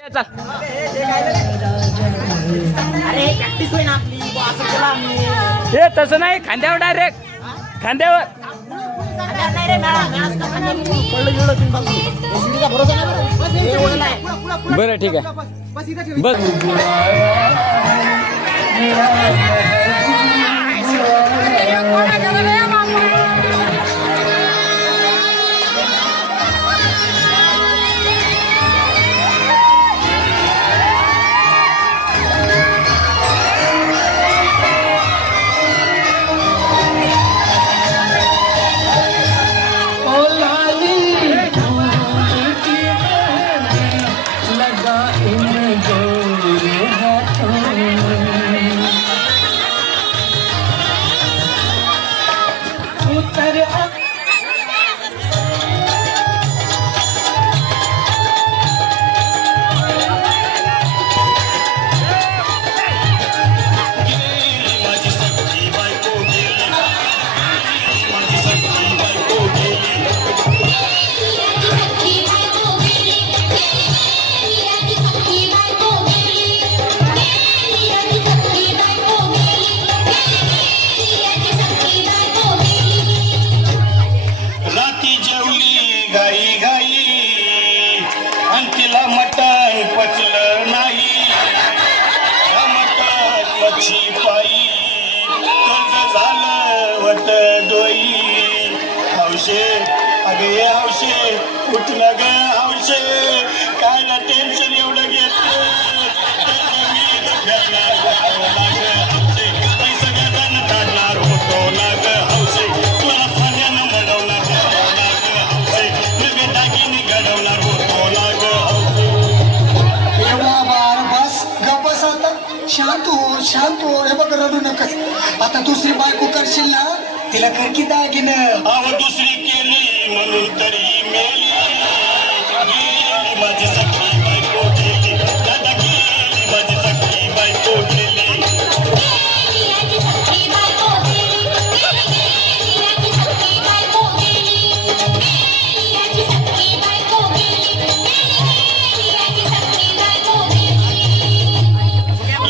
चल अरे प्रॅक्टिस होईना आपली असं केला आम्ही हे तसं नाही खांद्यावर डायरेक्ट खांद्यावर नाही रे पडलं गेलं तुम्ही भरोसा नाही बरं ठीक आहे बघ उठलं ग हौशे काय ना टेन्शन एवढं घेतलं सगळ्याजण काढणार होतो ना ग हौशे तुला सगळ्यानं घडवणार हौशे नवे दागिने घडवणार होतो ना ग हौशे बार बस गप्पस आता शांत हो हे बघ रडू नकस आता दुसरी बायको करशील ना तिला कर की दागिनं अव दुसरी केली म्हणून तरी मेली माझी सखी बायको गेली दादा गेली माझी सखी बायको गेली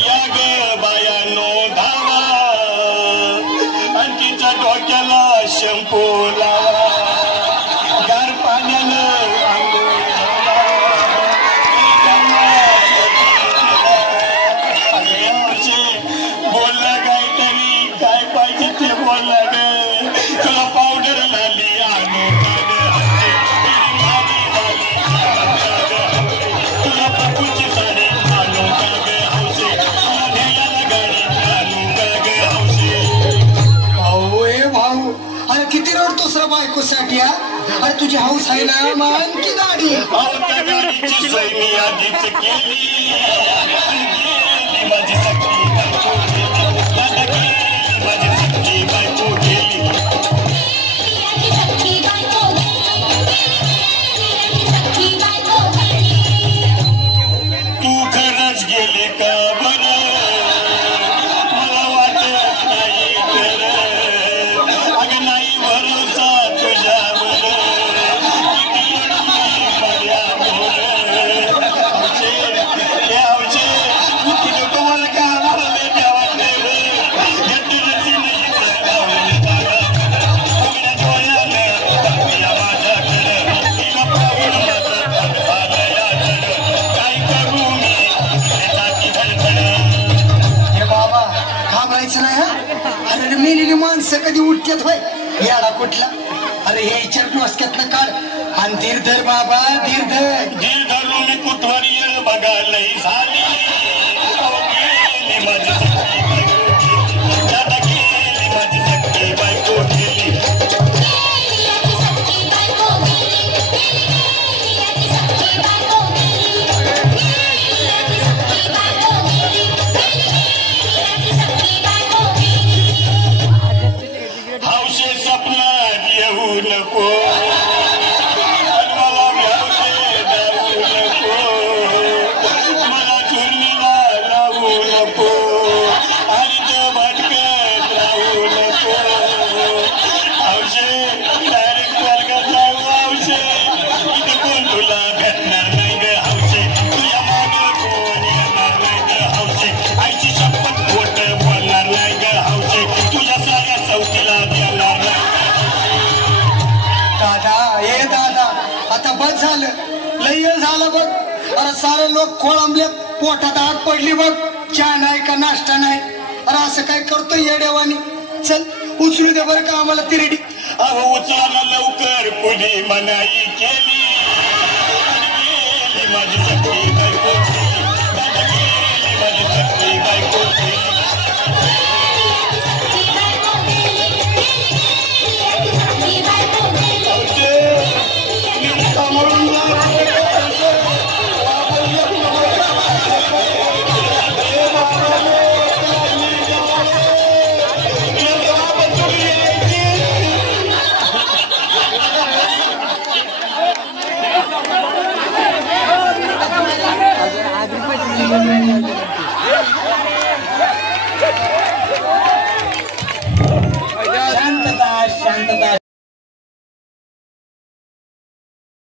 या ग बायानो धावा आणि तिच्या डोक्याला शॅम्पू लावा गार पाण्यानं बोलला काहीतरी काय पाहिजे ते बोलला ग तुला पावडर लाली आणू तुला पप्पूची साडी आणू का ग हौसे तुला न्यायला गाडी आणू का ग हौसे भाऊ ए भाऊ अरे किती रडतोस रे बायकोसाठी अरे तुझी हौस आहे ना मान की गाडी त्या गाडीची सोय मी आधीच केली माझी सखी बायको गेली दादा गेली माझी सखी बायको गेली तू खरंच गेले का बरं मला वाटत नाही खरं अगं नाही भरोसा तुझ्यावर किती अडली माझ्यावर हौशे कुठे तुम्हाला का आवडले देवाने घेतली नाही आवडले दादा उघड्या डोळ्याने या माझ्याकडे तिला पाहून माझं काय करू मी त्याची धडधड हे बाबा घाबरायचं नाही हा अरे मेलेली माणसं कधी उठतात होय याडा कुठला अरे हे विचार डोसक्यातनं काढ आणि धीर धर बाबा धीर धर धीर धरू मी कुठवरी बघायला झाली गेली माझी सखी बायको गेली दादा गेली माझी सखी बायको गेली हौशे सपनात येऊ नको मला हौशे जाऊ नको लोक खोळंबल्यात, पोटात आग पडली बघ, चहा नाही का नाश्ता नाही. अरे असं काय करतो येड्यावानी. चल उचलू दे बरं का आम्हाला तिरडी. अहो उचला लवकर, पुली मनाई केली माझी सखी बायको, माझी सखी बायको.